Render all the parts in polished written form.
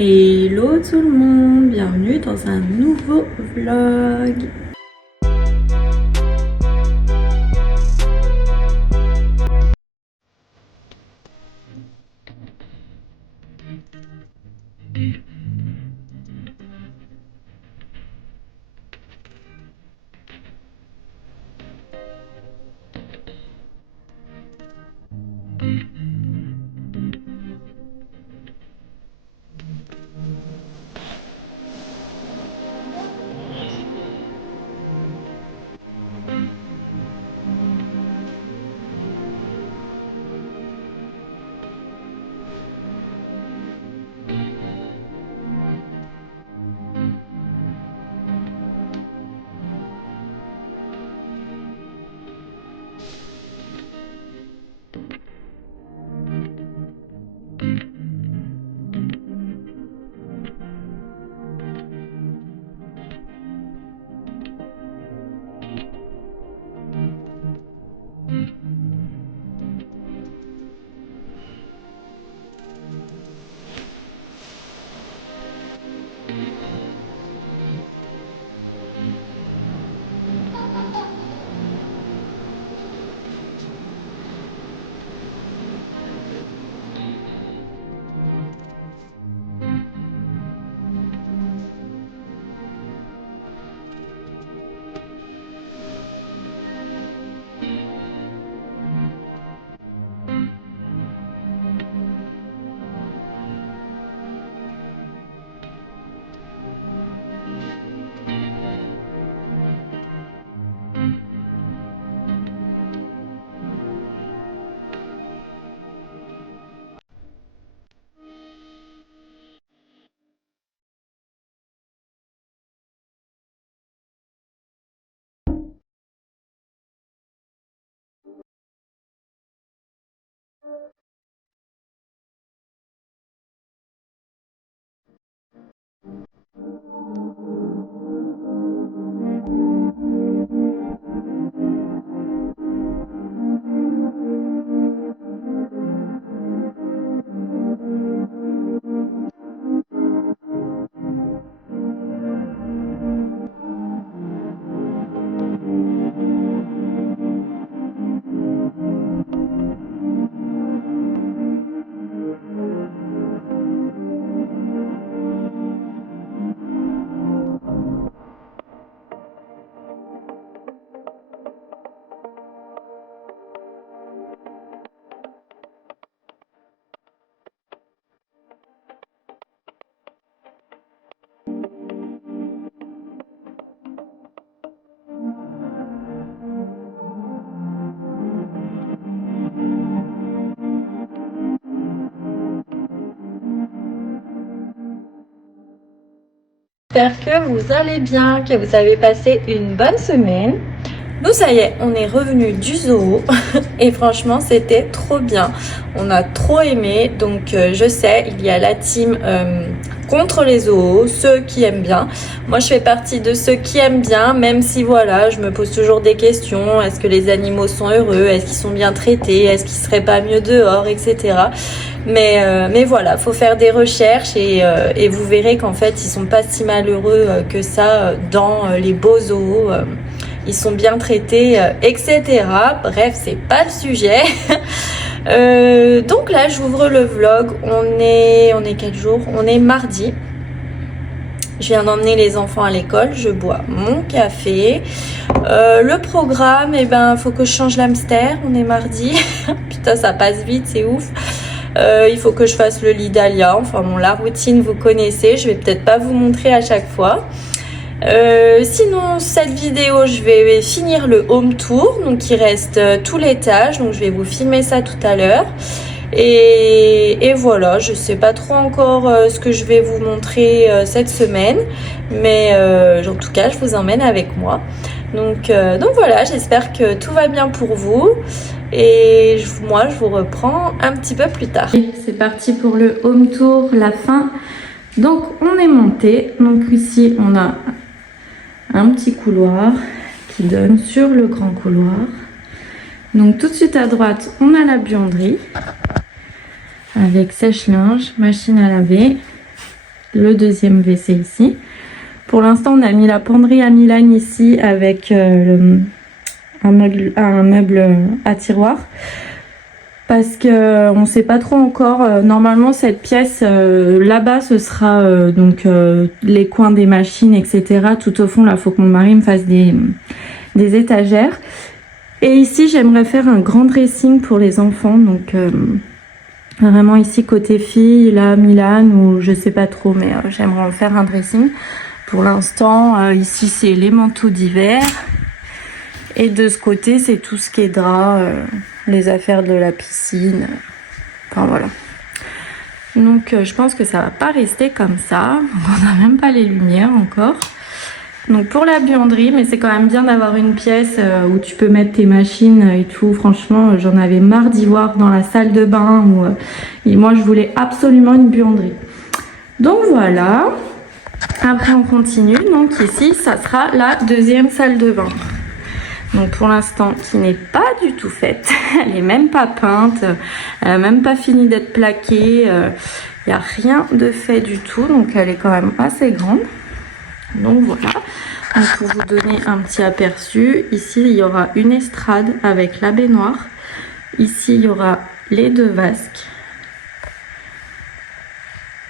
Hello tout le monde, bienvenue dans un nouveau vlog. J'espère que vous allez bien, que vous avez passé une bonne semaine. Nous, ça y est, on est revenu du zoo et franchement, c'était trop bien. On a trop aimé, donc je sais, il y a la team contre les zoos, ceux qui aiment bien. Moi, je fais partie de ceux qui aiment bien, même si voilà, je me pose toujours des questions. Est-ce que les animaux sont heureux? Est-ce qu'ils sont bien traités? Est-ce qu'ils seraient pas mieux dehors, etc. Mais voilà, faut faire des recherches et vous verrez qu'en fait, ils sont pas si malheureux que ça dans les beaux zoos. Ils sont bien traités, etc. Bref, c'est pas le sujet. Donc là, j'ouvre le vlog. On est quel jour? On est mardi. Je viens d'emmener les enfants à l'école. Je bois mon café. Le programme, eh ben, faut que je change l'hamster. On est mardi. Putain, ça passe vite, c'est ouf. Il faut que je fasse le lit d'Alia. Enfin bon, la routine, vous connaissez. Je vais peut-être pas vous montrer à chaque fois. Sinon, cette vidéo, je vais finir le home tour. Donc, il reste tout l'étage. Donc, je vais vous filmer ça tout à l'heure. Et voilà, je sais pas trop encore ce que je vais vous montrer cette semaine. Mais en tout cas, je vous emmène avec moi. Donc voilà, j'espère que tout va bien pour vous. Et moi, je vous reprends un petit peu plus tard. C'est parti pour le home tour, la fin. Donc, on est monté. Donc, ici, on a un petit couloir qui donne sur le grand couloir. Donc tout de suite à droite, on a la buanderie avec sèche-linge, machine à laver. le deuxième WC ici. Pour l'instant, on a mis la penderie à Milan ici avec un meuble à tiroir. Parce que on sait pas trop encore. Normalement, cette pièce là-bas, ce sera donc les coins des machines, etc. Tout au fond, là, faut que mon mari me fasse des étagères. Et ici, j'aimerais faire un grand dressing pour les enfants. Donc vraiment ici côté fille, là Milan ou je sais pas trop, mais j'aimerais en faire un dressing. Pour l'instant, ici c'est les manteaux d'hiver et de ce côté c'est tout ce qui est drap, les affaires de la piscine. Enfin voilà. Donc je pense que ça va pas rester comme ça. On n'a même pas les lumières encore. Donc pour la buanderie, mais c'est quand même bien d'avoir une pièce où tu peux mettre tes machines et tout. Franchement, j'en avais marre d'y voir dans la salle de bain. Et moi, je voulais absolument une buanderie. Donc voilà. Après, on continue. Donc ici, ça sera la deuxième salle de bain. Donc pour l'instant, qui n'est pas du tout faite. Elle n'est même pas peinte. Elle n'a même pas fini d'être plaquée. Il n'y a rien de fait du tout. Donc elle est quand même assez grande. Donc voilà, donc pour vous donner un petit aperçu, ici il y aura une estrade avec la baignoire. Ici il y aura les deux vasques.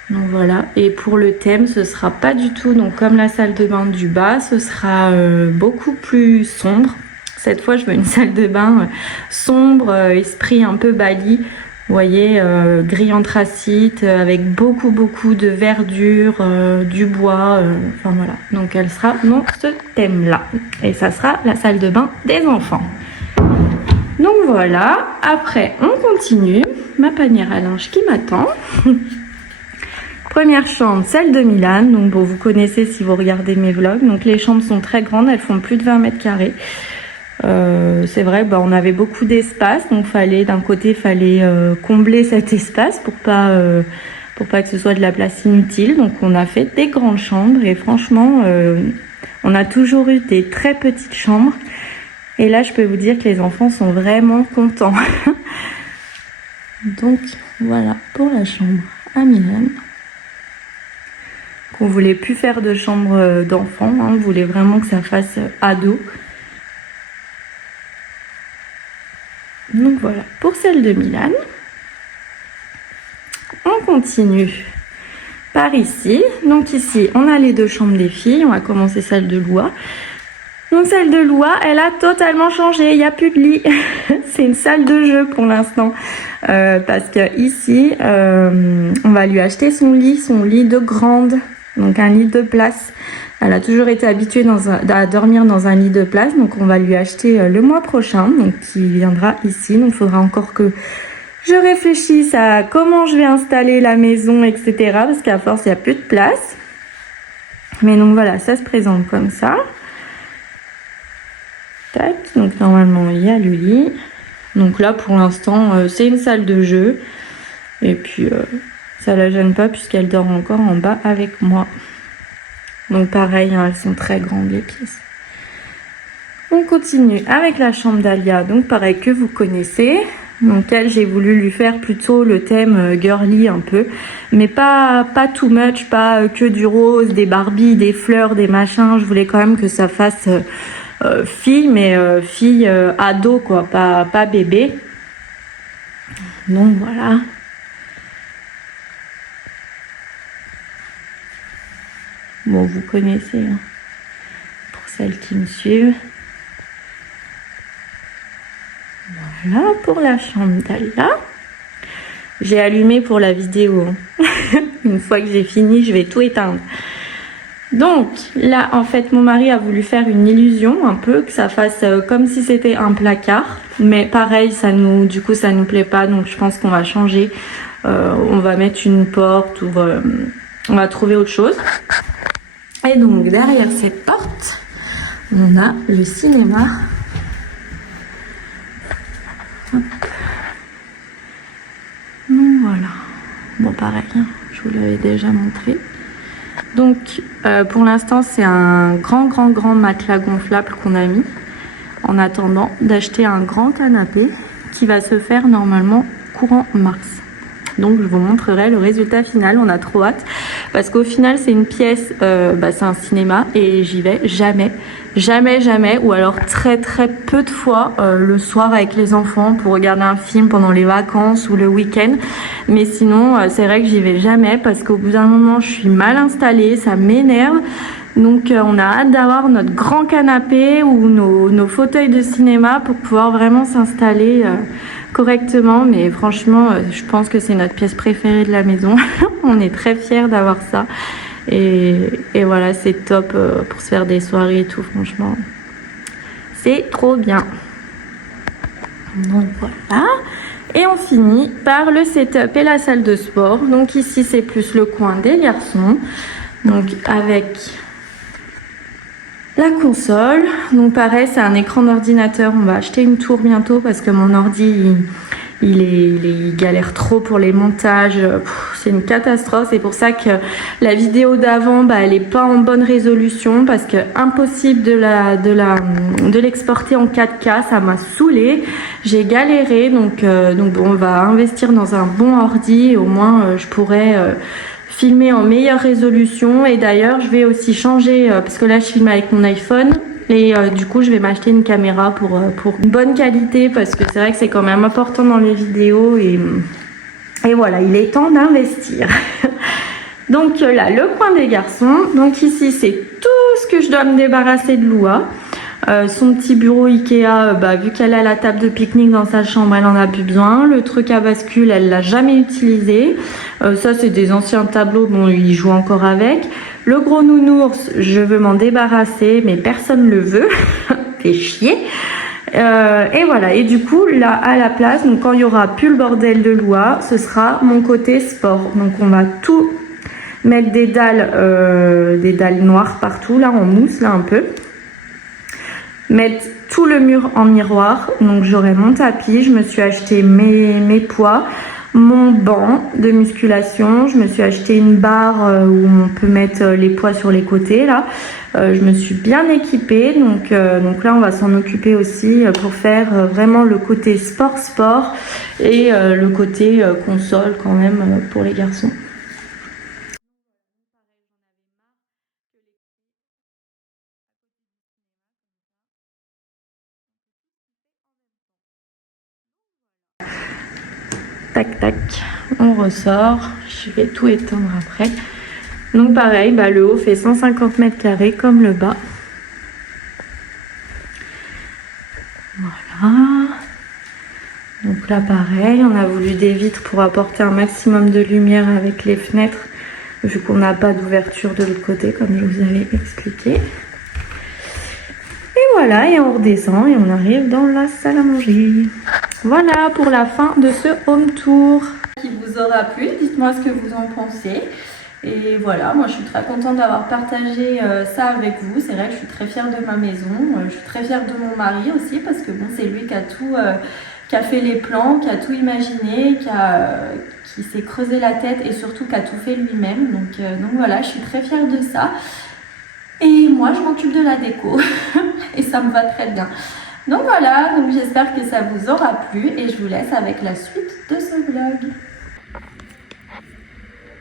Donc voilà, et pour le thème, ce sera pas du tout donc comme la salle de bain du bas, ce sera beaucoup plus sombre. Cette fois je veux une salle de bain sombre, esprit un peu Bali. Vous voyez, gris anthracite avec beaucoup de verdure, du bois, enfin voilà. Donc elle sera dans ce thème-là. Et ça sera la salle de bain des enfants. Donc voilà, après on continue. Ma panière à linge qui m'attend. Première chambre, celle de Milan. Donc bon, vous connaissez si vous regardez mes vlogs. Donc les chambres sont très grandes, elles font plus de 20 mètres carrés. C'est vrai, on avait beaucoup d'espace, donc d'un côté fallait combler cet espace pour pas que ce soit de la place inutile. Donc on a fait des grandes chambres et franchement on a toujours eu des très petites chambres et là je peux vous dire que les enfants sont vraiment contents. Donc voilà pour la chambre à Milan. On voulait plus faire de chambre d'enfants, on voulait vraiment que ça fasse ado. Donc voilà, pour celle de Milan. On continue par ici. Donc ici, on a les deux chambres des filles. On va commencer celle de Loua. Donc celle de Loua, elle a totalement changé. Il n'y a plus de lit. C'est une salle de jeu pour l'instant. Parce que ici, on va lui acheter son lit de grande. Donc un lit de place. Elle a toujours été habituée à dormir dans un lit de place. Donc on va lui acheter le mois prochain. Donc qui viendra ici. Donc il faudra encore que je réfléchisse à comment je vais installer la maison, etc. Parce qu'à force, il n'y a plus de place. Mais donc voilà, ça se présente comme ça. Tac. Donc normalement, il y a le lit. Donc là, pour l'instant, c'est une salle de jeu. Et puis, ça la gêne pas puisqu'elle dort encore en bas avec moi. Donc pareil, hein, elles sont très grandes les pièces. On continue avec la chambre d'Alia. Donc pareil que vous connaissez. Donc elle, j'ai voulu lui faire plutôt le thème girly un peu. Mais pas too much, pas que du rose, des Barbie, des fleurs, des machins. Je voulais quand même que ça fasse fille, mais fille ado quoi, pas bébé. Donc voilà. Bon, vous connaissez, hein, pour celles qui me suivent. Voilà pour la chambre d'Alia. J'ai allumé pour la vidéo. Une fois que j'ai fini, je vais tout éteindre. Donc là, en fait, mon mari a voulu faire une illusion un peu, que ça fasse comme si c'était un placard. Mais pareil, du coup, ça nous plaît pas. Donc je pense qu'on va changer. On va mettre une porte ou on va trouver autre chose. Et donc derrière cette porte, on a le cinéma. Hop. Donc voilà. Bon pareil, hein, je vous l'avais déjà montré. Donc pour l'instant c'est un grand matelas gonflable qu'on a mis en attendant d'acheter un grand canapé qui va se faire normalement courant mars. Donc je vous montrerai le résultat final, on a trop hâte. Parce qu'au final c'est une pièce, c'est un cinéma et j'y vais jamais. Jamais, ou alors très peu de fois le soir avec les enfants pour regarder un film pendant les vacances ou le week-end. Mais sinon, c'est vrai que j'y vais jamais parce qu'au bout d'un moment, je suis mal installée, ça m'énerve. Donc on a hâte d'avoir notre grand canapé ou nos fauteuils de cinéma pour pouvoir vraiment s'installer correctement. Mais franchement, je pense que c'est notre pièce préférée de la maison. On est très fiers d'avoir ça. Et voilà, c'est top pour se faire des soirées et tout, franchement. C'est trop bien. Donc voilà. Et on finit par le setup et la salle de sport. Donc ici, c'est plus le coin des garçons. Donc avec la console. Donc pareil, c'est un écran d'ordinateur. On va acheter une tour bientôt parce que mon ordi... Il galère trop pour les montages, c'est une catastrophe. C'est pour ça que la vidéo d'avant, elle est pas en bonne résolution parce que impossible de l'exporter en 4K, ça m'a saoulé. J'ai galéré, donc bon, on va investir dans un bon ordi et au moins je pourrais filmer en meilleure résolution. Et d'ailleurs, je vais aussi changer parce que là, je filme avec mon iPhone. Et du coup, je vais m'acheter une caméra pour une bonne qualité parce que c'est vrai que c'est quand même important dans les vidéos. Et voilà, il est temps d'investir. Donc là, le coin des garçons. Donc ici, c'est tout ce que je dois me débarrasser de Loua. Son petit bureau Ikea, vu qu'elle a la table de pique-nique dans sa chambre, elle en a plus besoin. Le truc à bascule, elle l'a jamais utilisé. Ça, c'est des anciens tableaux, bon, il joue encore avec. Le gros nounours, je veux m'en débarrasser, mais personne ne le veut. Fait chier. Et voilà. Et du coup, là, à la place, donc quand il y aura plus le bordel de Loua, ce sera mon côté sport. Donc, on va tout mettre des dalles noires partout, là, en mousse, là, un peu. Mettre tout le mur en miroir. Donc, j'aurai mon tapis. Je me suis acheté mes poids. Mon banc de musculation, je me suis acheté une barre où on peut mettre les poids sur les côtés là. Je me suis bien équipée, donc là on va s'en occuper aussi pour faire vraiment le côté sport et le côté console quand même pour les garçons. Tac tac, on ressort, je vais tout éteindre après. Donc pareil, le haut fait 150 mètres carrés comme le bas. Voilà. Donc là pareil, on a voulu des vitres pour apporter un maximum de lumière avec les fenêtres, vu qu'on n'a pas d'ouverture de l'autre côté comme je vous avais expliqué. Et voilà, et on redescend et on arrive dans la salle à manger. Voilà pour la fin de ce home tour. Qui vous aura plu, dites-moi ce que vous en pensez. Et voilà, moi je suis très contente d'avoir partagé ça avec vous. C'est vrai que je suis très fière de ma maison. Je suis très fière de mon mari aussi parce que bon, c'est lui qui a tout, qui a fait les plans, qui a tout imaginé, qui s'est creusé la tête et surtout qui a tout fait lui-même. Donc voilà, je suis très fière de ça. Et moi je m'occupe de la déco et ça me va très bien. Donc voilà, donc j'espère que ça vous aura plu et je vous laisse avec la suite de ce vlog.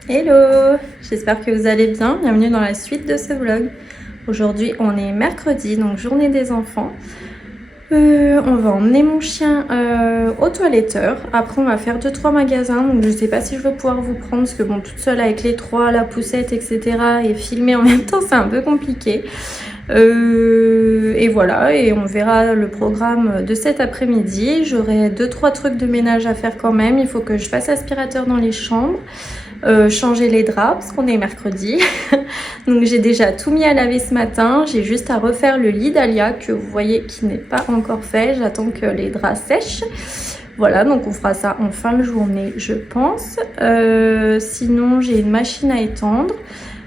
Hello, j'espère que vous allez bien. Bienvenue dans la suite de ce vlog. Aujourd'hui, on est mercredi, donc journée des enfants. On va emmener mon chien au toiletteur. Après, on va faire 2-3 magasins. Donc, je sais pas si je vais pouvoir vous prendre parce que bon, toute seule avec les trois, la poussette, etc. et filmer en même temps, c'est un peu compliqué. Et voilà, et on verra le programme de cet après-midi. J'aurai 2-3 trucs de ménage à faire quand même. Il faut que je fasse aspirateur dans les chambres. Changer les draps parce qu'on est mercredi. Donc j'ai déjà tout mis à laver ce matin. J'ai juste à refaire le lit d'Alia que vous voyez qui n'est pas encore fait. J'attends que les draps sèchent. Voilà, donc on fera ça en fin de journée, je pense. Sinon, j'ai une machine à étendre.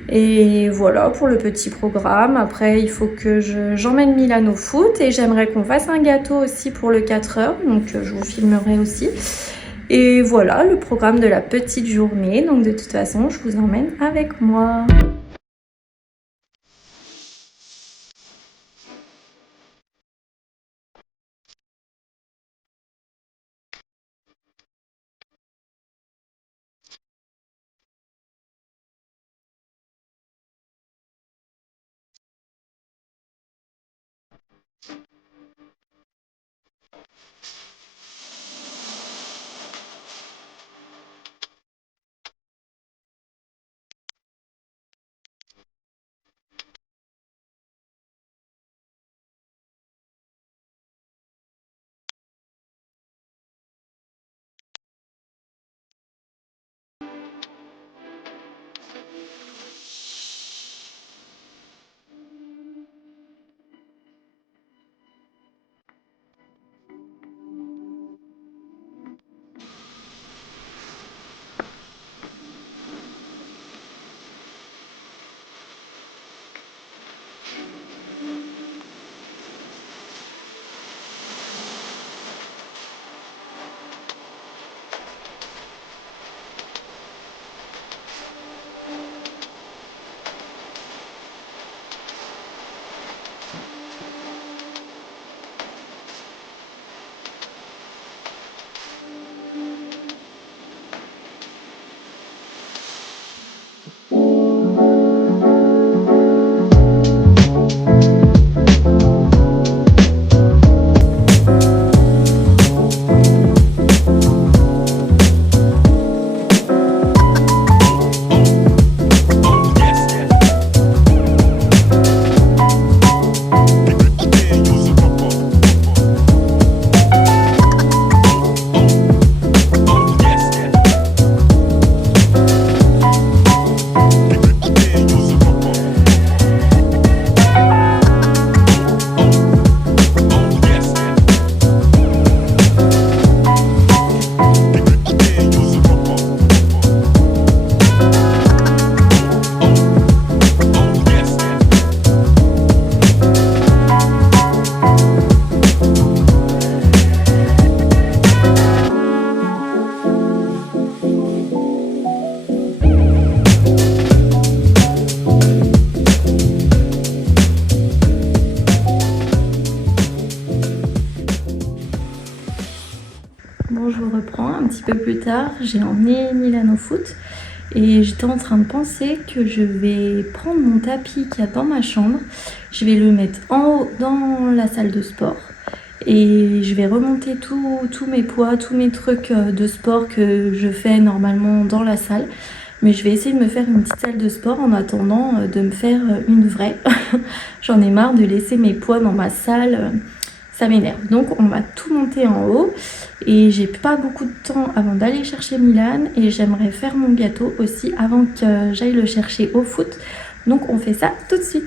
Et voilà pour le petit programme. Après, il faut que j'emmène Milan au foot. Et j'aimerais qu'on fasse un gâteau aussi pour le 4 heures. Donc je vous filmerai aussi. Et voilà le programme de la petite journée. Donc de toute façon, je vous emmène avec moi. Bon, je vous reprends un petit peu plus tard. J'ai emmené Milan au foot et j'étais en train de penser que je vais prendre mon tapis qu'il y a dans ma chambre. Je vais le mettre en haut dans la salle de sport et je vais remonter tous mes poids, tous mes trucs de sport que je fais normalement dans la salle. Mais je vais essayer de me faire une petite salle de sport en attendant de me faire une vraie. J'en ai marre de laisser mes poids dans ma salle. Ça m'énerve. Donc on va tout monter en haut et j'ai pas beaucoup de temps avant d'aller chercher Milan et j'aimerais faire mon gâteau aussi avant que j'aille le chercher au foot. Donc on fait ça tout de suite.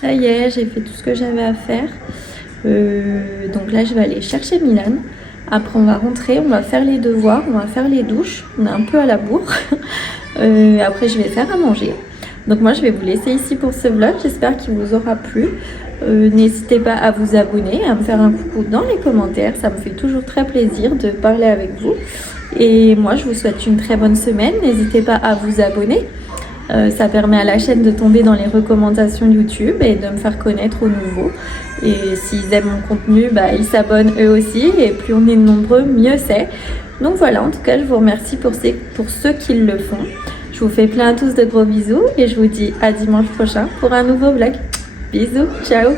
Ça y est, j'ai fait tout ce que j'avais à faire. Donc là, je vais aller chercher Milan. Après, on va rentrer, on va faire les devoirs, on va faire les douches. On est un peu à la bourre. Après, je vais faire à manger. Donc moi, je vais vous laisser ici pour ce vlog. J'espère qu'il vous aura plu. N'hésitez pas à vous abonner, à me faire un coucou dans les commentaires. Ça me fait toujours très plaisir de parler avec vous. Et moi, je vous souhaite une très bonne semaine. N'hésitez pas à vous abonner. Ça permet à la chaîne de tomber dans les recommandations YouTube et de me faire connaître aux nouveaux. Et s'ils aiment mon contenu, ils s'abonnent eux aussi. Et plus on est nombreux, mieux c'est. Donc voilà, en tout cas, je vous remercie pour ceux qui le font. Je vous fais plein à tous de gros bisous et je vous dis à dimanche prochain pour un nouveau vlog. Bisous, ciao!